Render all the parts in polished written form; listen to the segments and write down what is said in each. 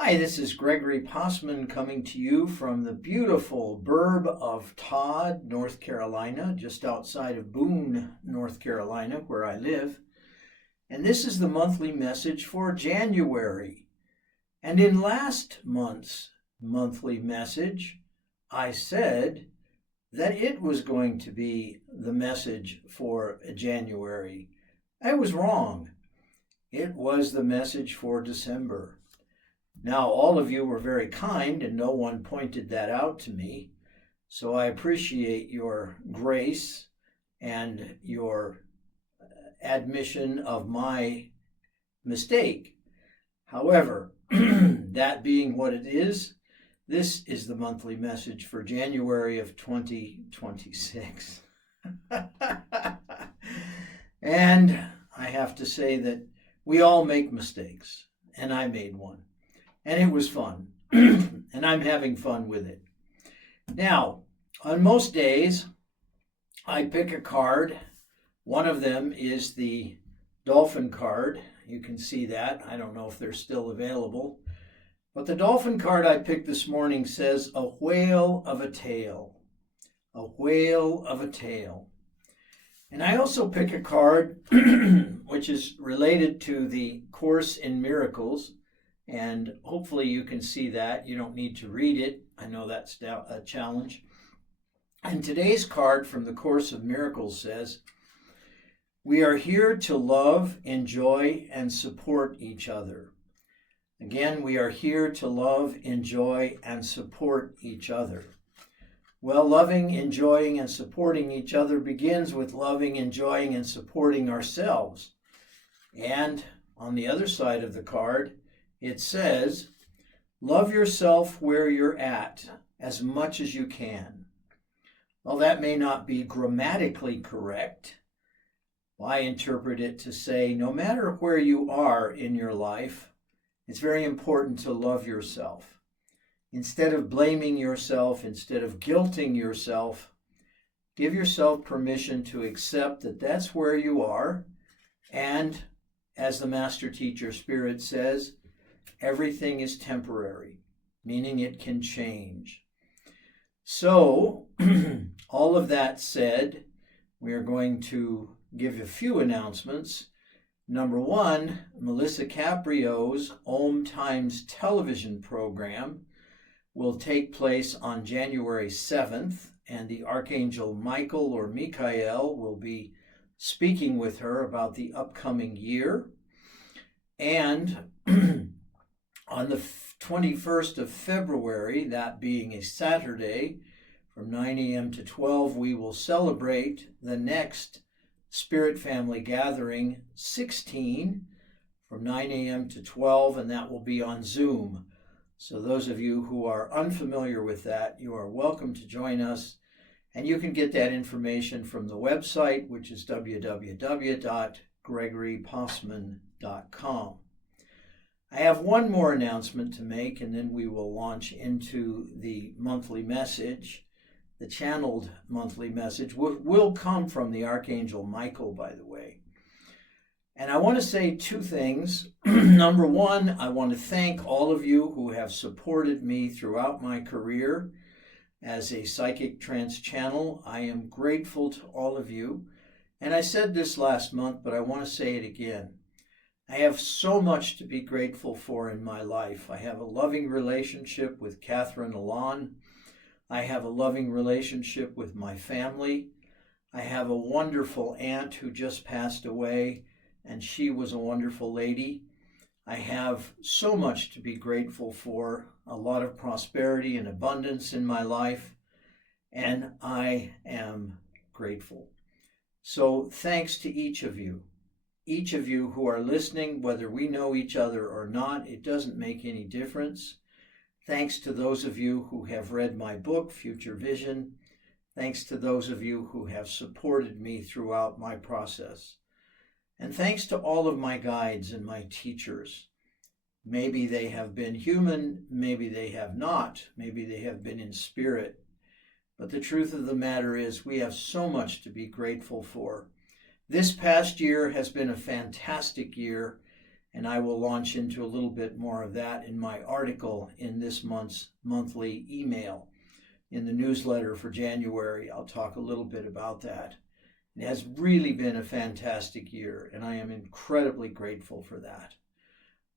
Hi, this is Gregory Possiman coming to you from the beautiful burb of Todd, North Carolina, just outside of Boone, North Carolina, where I live. And this is the monthly message for January. And in last month's monthly message, I said that it was going to be the message for January. I was wrong. It was the message for December. Now, all of you were very kind and no one pointed that out to me, so I appreciate your grace and your admission of my mistake. However, that being what it is, this is the monthly message for January of 2026. And I have to say that we all make mistakes, and I made one. And it was fun, and I'm having fun with it. Now, on most days, I pick a card. One of them is the dolphin card. You can see that. I don't know if they're still available. But the dolphin card I picked this morning says, a whale of a tale. A whale of a tale. And I also pick a card which is related to the Course in Miracles. And hopefully you can see that. You don't need to read it. I know that's a challenge. And today's card from the Course of Miracles says, we are here to love, enjoy, and support each other. Again, we are here to love, enjoy, and support each other. Well, loving, enjoying, and supporting each other begins with loving, enjoying, and supporting ourselves. And on the other side of the card, it says, love yourself where you're at as much as you can. Well, that may not be grammatically correct. I interpret it to say, no matter where you are in your life, it's very important to love yourself. Instead of blaming yourself, instead of guilting yourself, give yourself permission to accept that that's where you are. And as the Master Teacher Spirit says, everything is temporary, meaning it can change. So, all of that said, we are going to give a few announcements. Number one, Melissa Caprio's Om Times television program will take place on January 7th, and the Archangel Michael or Michael will be speaking with her about the upcoming year. And on the 21st of February, that being a Saturday, from 9 a.m. to 12, we will celebrate the next Spirit Family Gathering 16 from 9 a.m. to 12, and that will be on Zoom. So those of you who are unfamiliar with that, you are welcome to join us. And you can get that information from the website, which is www.gregorypossman.com. I have one more announcement to make, and then we will launch into the monthly message. The channeled monthly message will come from the Archangel Michael, by the way. And I want to say two things. Number one, I want to thank all of you who have supported me throughout my career as a psychic trance channel. I am grateful to all of you. And I said this last month, but I want to say it again. I have so much to be grateful for in my life. I have a loving relationship with Catherine Alon. I have a loving relationship with my family. I have a wonderful aunt who just passed away, and she was a wonderful lady. I have so much to be grateful for, a lot of prosperity and abundance in my life, and I am grateful. So thanks to each of you who are listening, whether we know each other or not, it doesn't make any difference. Thanks to those of you who have read my book, Future Vision. Thanks to those of you who have supported me throughout my process. And thanks to all of my guides and my teachers. Maybe they have been human, maybe they have not, maybe they have been in spirit. But the truth of the matter is we have so much to be grateful for. This past year has been a fantastic year, And I will launch into a little bit more of that in my article in this month's monthly email. In the newsletter for January, I'll talk a little bit about that. It has really been a fantastic year, and I am incredibly grateful for that.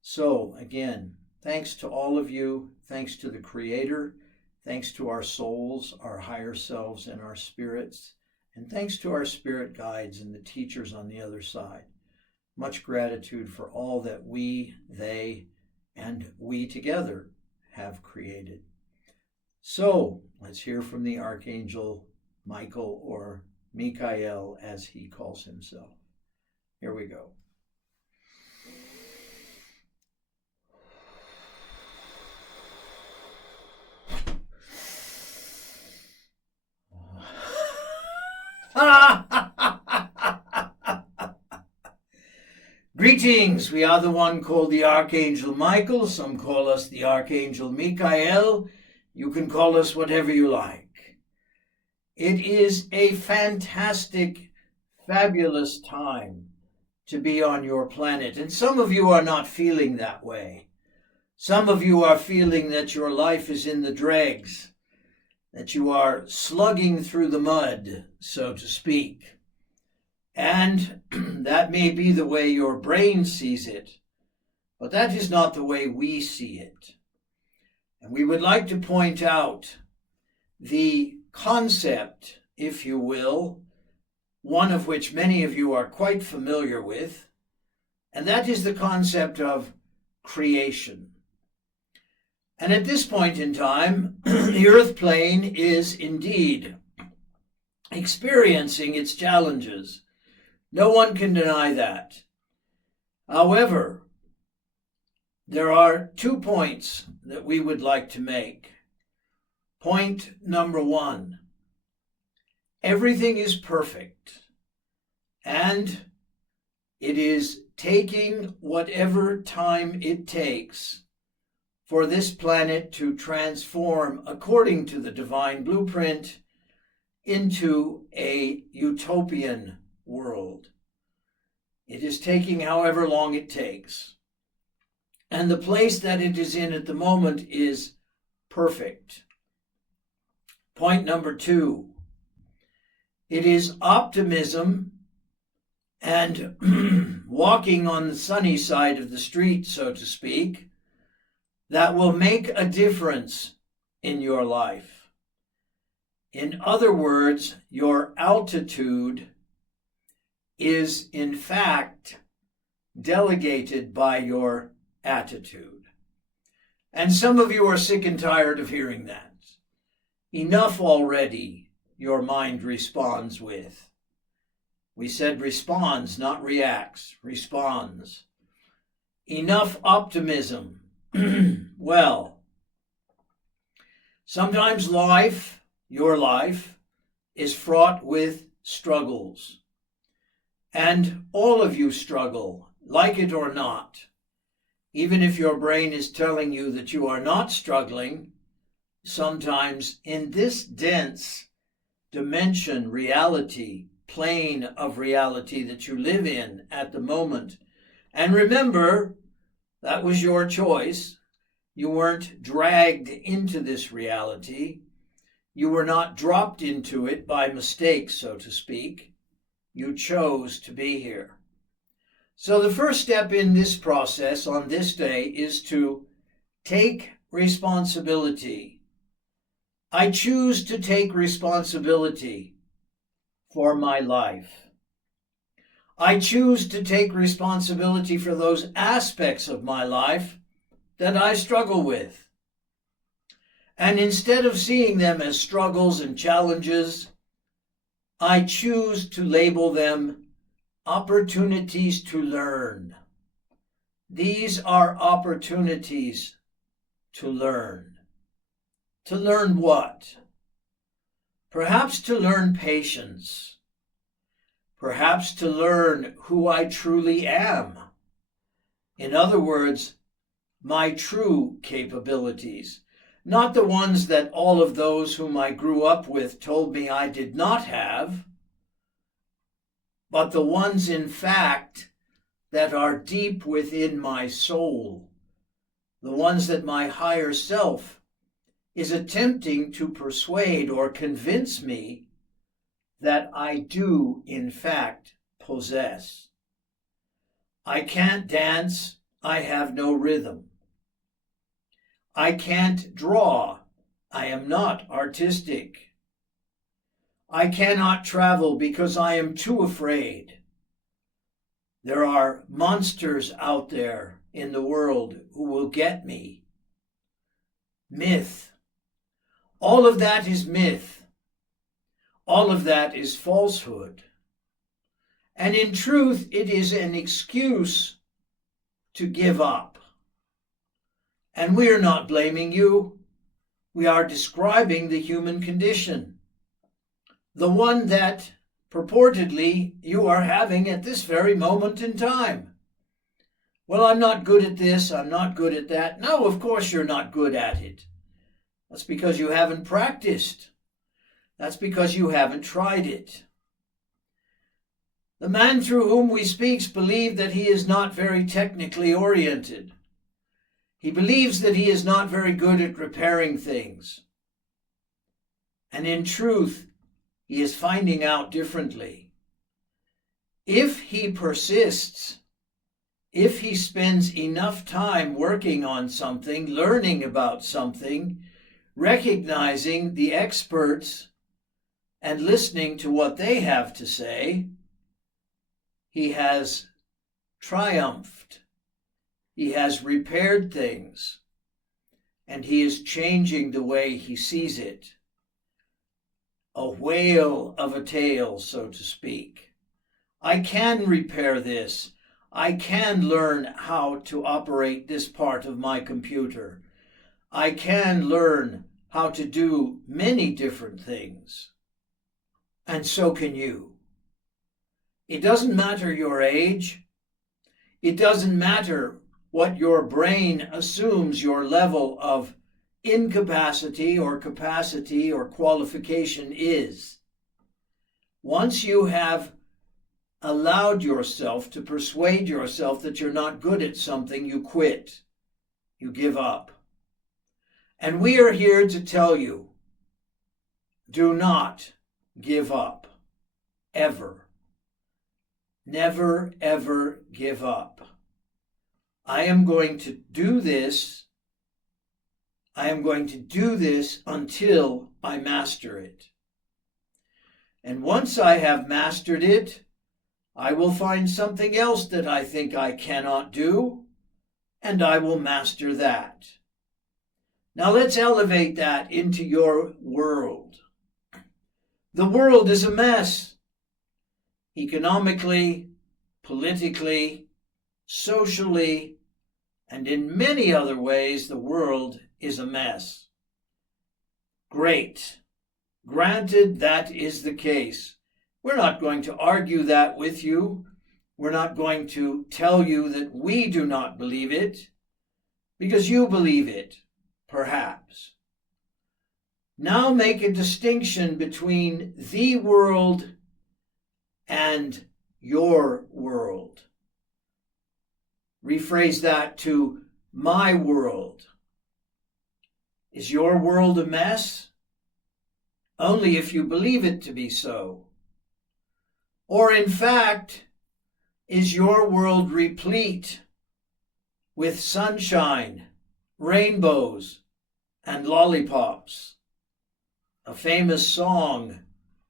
So, again, thanks to all of you. Thanks to the Creator. Thanks to our souls, our higher selves, and our spirits. And thanks to our spirit guides and the teachers on the other side. Much gratitude for all that we, they, and we together have created. So, let's hear from the Archangel Michael, or Michael as he calls himself. Here we go. Greetings, we are the one called the Archangel Michael. Some call us the Archangel Michael. You can call us whatever you like. It is a fantastic, fabulous time to be on your planet. And some of you are not feeling that way. Some of you are feeling that your life is in the dregs, that you are slugging through the mud, so to speak. And that may be the way your brain sees it, but that is not the way we see it. And we would like to point out the concept, if you will, one of which many of you are quite familiar with, and that is the concept of creation. And at this point in time, the earth plane is indeed experiencing its challenges. No one can deny that. However, there are 2 points that we would like to make. Point number 1, everything is perfect, and it is taking whatever time it takes for this planet to transform according to the divine blueprint into a utopian world. It is taking however long it takes. And the place that it is in at the moment is perfect. Point number 2, it is optimism and walking on the sunny side of the street, so to speak, that will make a difference in your life. In other words, your altitude is in fact delegated by your attitude. And some of you are sick and tired of hearing that. Enough already, your mind responds with. We said responds, not reacts, responds. Enough optimism. Well, sometimes life, your life, is fraught with struggles. And all of you struggle, like it or not. Even if your brain is telling you that you are not struggling, sometimes in this dense dimension, reality, plane of reality that you live in at the moment. And remember, that was your choice. You weren't dragged into this reality. You were not dropped into it by mistake, so to speak. You chose to be here. So the first step in this process on this day is to take responsibility. I choose to take responsibility for my life. I choose to take responsibility for those aspects of my life that I struggle with. And instead of seeing them as struggles and challenges, I choose to label them opportunities to learn. These are opportunities to learn. To learn what? Perhaps to learn patience. Perhaps to learn who I truly am. In other words, my true capabilities. Not the ones that all of those whom I grew up with told me I did not have, but the ones, in fact, that are deep within my soul, the ones that my higher self is attempting to persuade or convince me that I do, in fact, possess. I can't dance, I have no rhythm. I can't draw, I am not artistic. I cannot travel because I am too afraid. There are monsters out there in the world who will get me. Myth. All of that is myth. All of that is falsehood. And in truth, it is an excuse to give up. And we are not blaming you. We are describing the human condition, the one that purportedly you are having at this very moment in time. Well, I'm not good at this, I'm not good at that. No, of course you're not good at it. That's because you haven't practiced. That's because you haven't tried it. The man through whom we speak believes that he is not very technically oriented. He believes that he is not very good at repairing things. And in truth, he is finding out differently. If he persists, if he spends enough time working on something, learning about something, recognizing the experts and listening to what they have to say, he has triumphed. He has repaired things, and he is changing the way he sees it. A whale of a tale, so to speak. I can repair this. I can learn how to operate this part of my computer. I can learn how to do many different things. And so can you. It doesn't matter your age. It doesn't matter what your brain assumes your level of incapacity or capacity or qualification is. Once you have allowed yourself to persuade yourself that you're not good at something, you quit. You give up. And we are here to tell you, do not give up. Ever. Never, ever give up. I am going to do this. I am going to do this until I master it. And once I have mastered it, I will find something else that I think I cannot do, and I will master that. Now let's elevate that into your world. The world is a mess. Economically, politically, socially, and in many other ways, the world is a mess. Great. Granted, that is the case. We're not going to argue that with you. We're not going to tell you that we do not believe it, because you believe it, perhaps. Now make a distinction between the world and your world. Rephrase that to my world. Is your world a mess? Only if you believe it to be so. Or in fact, is your world replete with sunshine, rainbows, and lollipops? A famous song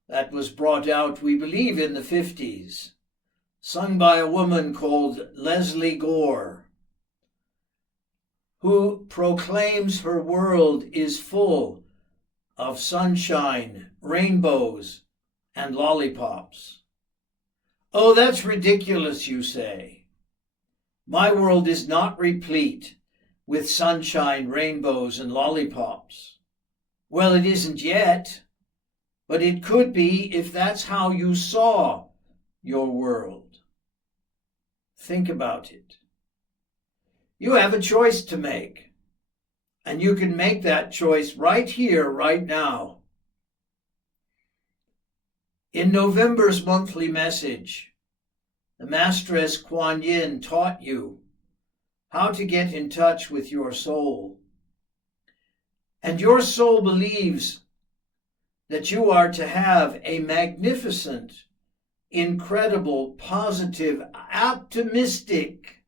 that was brought out, we believe, in the 50s, sung by a woman called Leslie Gore, who proclaims her world is full of sunshine, rainbows, and lollipops. Oh, that's ridiculous, you say. My world is not replete with sunshine, rainbows, and lollipops. Well, it isn't yet, but it could be if that's how you saw your world. Think about it. You have a choice to make, and you can make that choice right here, right now. In November's monthly message the Masteress Kuan Yin taught you how to get in touch with your soul. And your soul believes that you are to have a magnificent, incredible, positive, optimistic,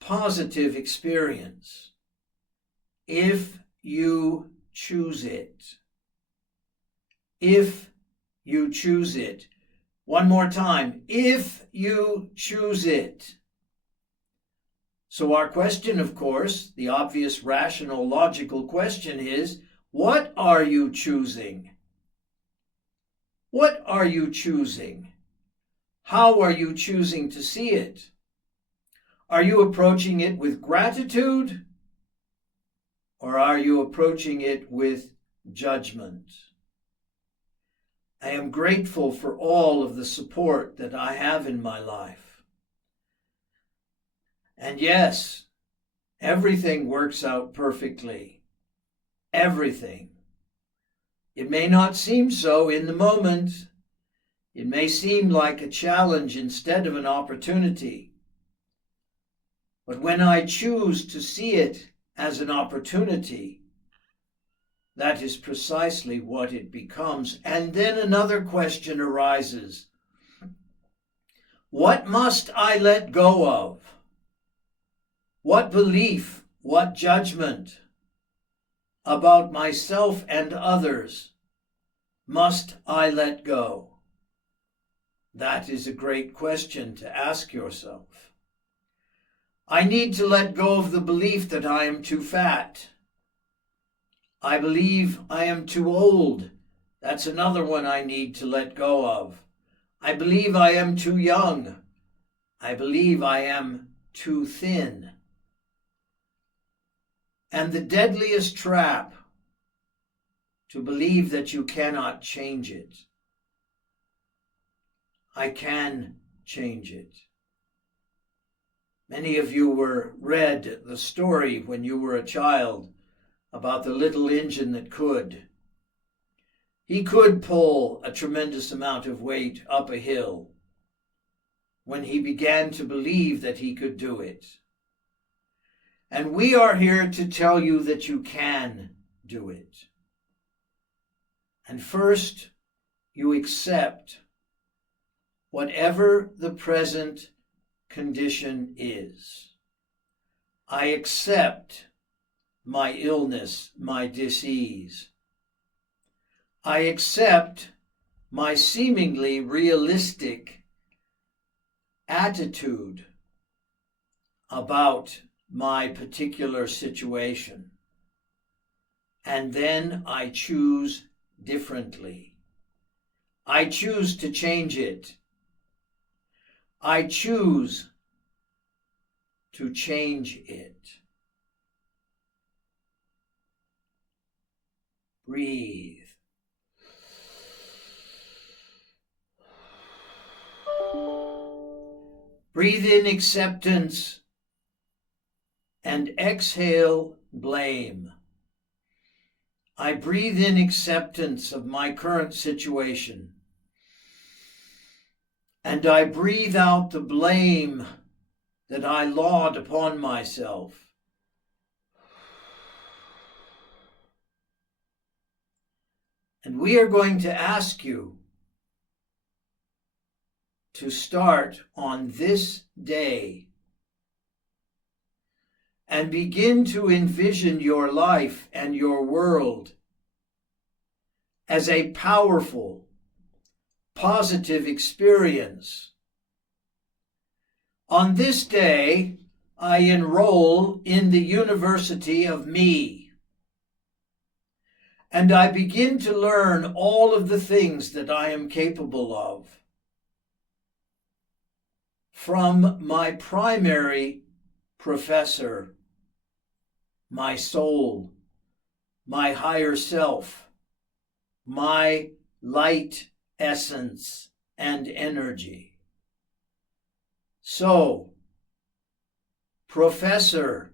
positive experience if you choose it. If you choose it. One more time. If you choose it. So our question, of course, the obvious, rational, logical question is, what are you choosing? What are you choosing? How are you choosing to see it? Are you approaching it with gratitude? Or are you approaching it with judgment? I am grateful for all of the support that I have in my life. And yes, everything works out perfectly. Everything. It may not seem so in the moment. It may seem like a challenge instead of an opportunity. But when I choose to see it as an opportunity, that is precisely what it becomes. And then another question arises. What must I let go of? What belief, what judgment about myself and others must I let go? That is a great question to ask yourself. I need to let go of the belief that I am too fat. I believe I am too old. That's another one I need to let go of. I believe I am too young. I believe I am too thin. And the deadliest trap, to believe that you cannot change it. I can change it. Many of you read the story when you were a child about the little engine that could. He could pull a tremendous amount of weight up a hill when he began to believe that he could do it. And we are here to tell you that you can do it. And first, you accept whatever the present condition is. I accept my illness, my disease. I accept my seemingly realistic attitude about my particular situation. And then I choose differently. I choose to change it. I choose to change it. Breathe. Breathe in acceptance and exhale blame. I breathe in acceptance of my current situation, and I breathe out the blame that I laud upon myself. And we are going to ask you to start on this day and begin to envision your life and your world as a powerful, positive experience. On this day, I enroll in the University of Me, and I begin to learn all of the things that I am capable of from my primary professor, my soul, my higher self, my light essence and energy. So, Professor,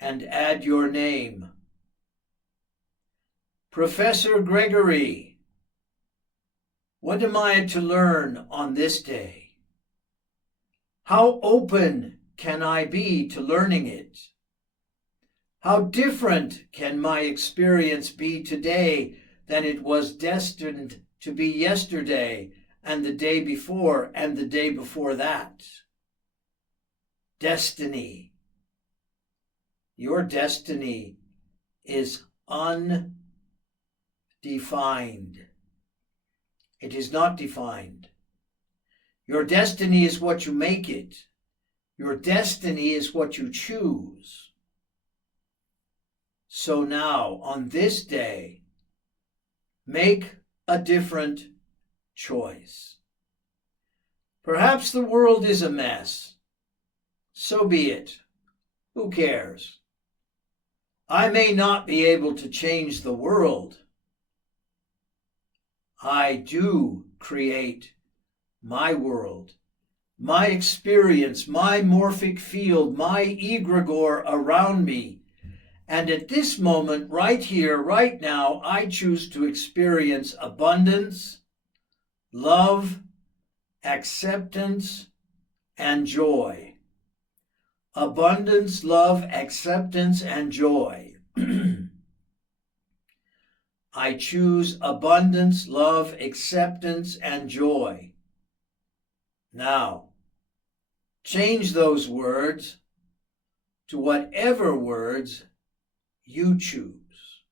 and add your name. Professor Gregory, What am I to learn on this day? How open can I be to learning it? How different can my experience be today than it was destined to be yesterday and the day before and the day before that? Destiny. Your destiny is undefined. It is not defined. Your destiny is what you make it. Your destiny is what you choose. So now, on this day, make a different choice. Perhaps the world is a mess. So be it. Who cares? I may not be able to change the world. I do create my world, my experience, my morphic field, my egregore around me. And at this moment, right here, right now, I choose to experience abundance, love, acceptance, and joy. Abundance, love, acceptance, and joy. I choose abundance, love, acceptance, and joy. Now, change those words to whatever words you choose.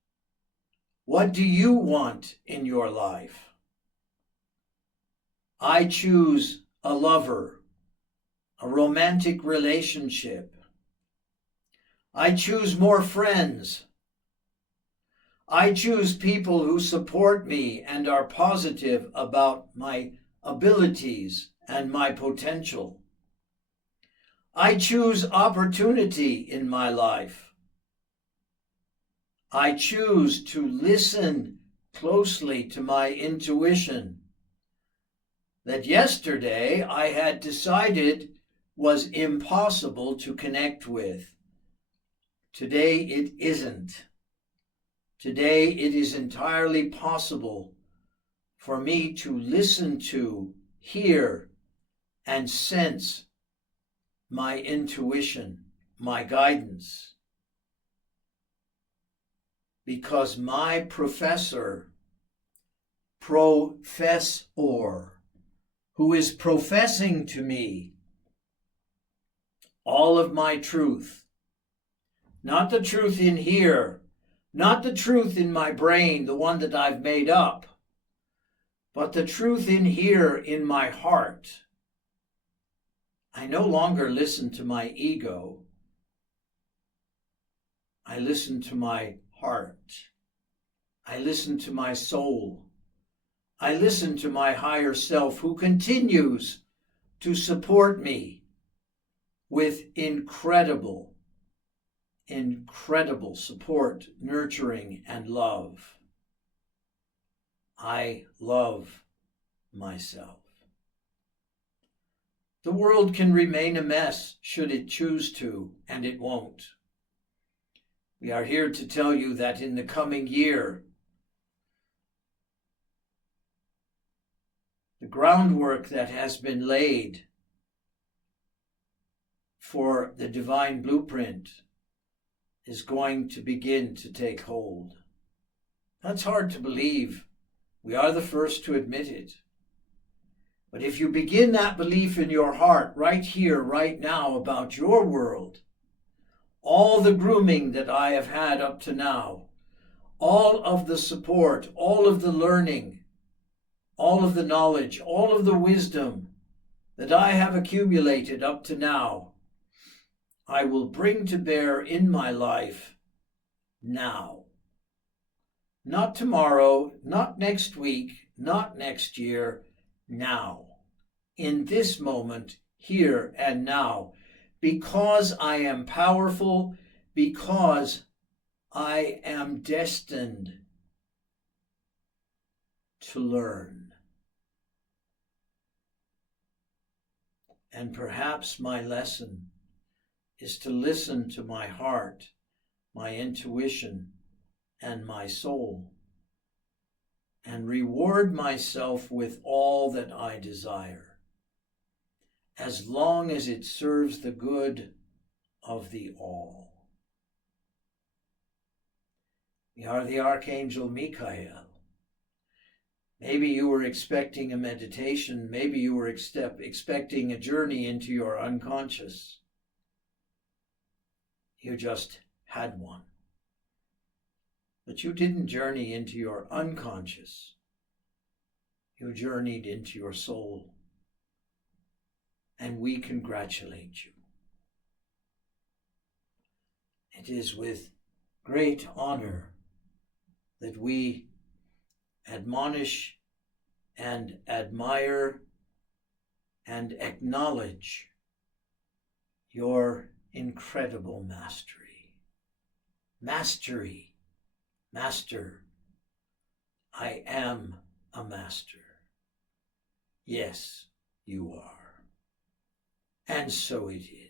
What do you want in your life? I choose a lover, a romantic relationship. I choose more friends. I choose people who support me and are positive about my abilities and my potential. I choose opportunity in my life. I choose to listen closely to my intuition that yesterday I had decided was impossible to connect with. Today it isn't. Today it is entirely possible for me to listen to, hear, and sense my intuition, my guidance. Because my professor, who is professing to me all of my truth, not the truth in here, not the truth in my brain, the one that I've made up, but the truth in here in my heart. I no longer listen to my ego. I listen to my heart. I listen to my soul. I listen to my higher self, who continues to support me with incredible support, nurturing, and love. I love myself. The world can remain a mess should it choose to, and it won't. We are here to tell you that in the coming year, the groundwork that has been laid for the divine blueprint is going to begin to take hold. That's hard to believe. We are the first to admit it. But if you begin that belief in your heart right here, right now, about your world, all the grooming that I have had up to now, all of the support, all of the learning, all of the knowledge, all of the wisdom that I have accumulated up to now, I will bring to bear in my life now. Not tomorrow, not next week, not next year, now. In this moment, here and now. Because I am powerful, because I am destined to learn. And perhaps my lesson is to listen to my heart, my intuition, and my soul. and reward myself with all that I desire, as long as it serves the good of the all. We are the Archangel Michael. Maybe you were expecting a meditation. Maybe you were expecting a journey into your unconscious. You just had one. But you didn't journey into your unconscious. You journeyed into your soul. And we congratulate you. It is with great honor that we admonish and admire and acknowledge your incredible mastery. Mastery. Master. I am a master. Yes, you are. And so it is.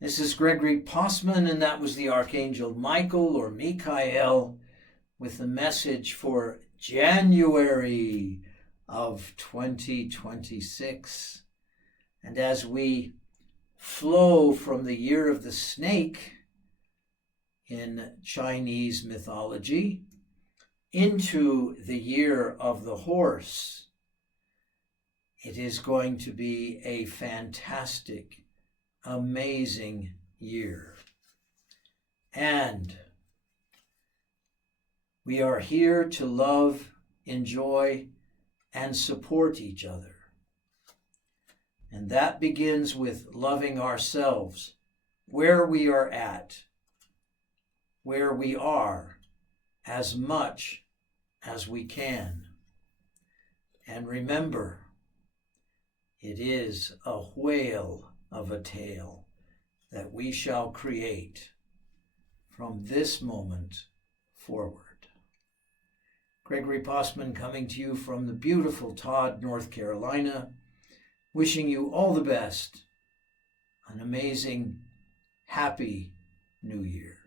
This is Gregory Postman, and that was the Archangel Michael or Michael with the message for January of 2026. And as we flow from the year of the snake in Chinese mythology into the year of the horse, it is going to be a fantastic, amazing year. And we are here to love, enjoy, and support each other. And that begins with loving ourselves, where we are at, where we are, as much as we can. And remember, it is a whale of a tale that we shall create from this moment forward. Gregory Postman coming to you from the beautiful Todd, North Carolina, wishing you all the best, an amazing, happy New Year.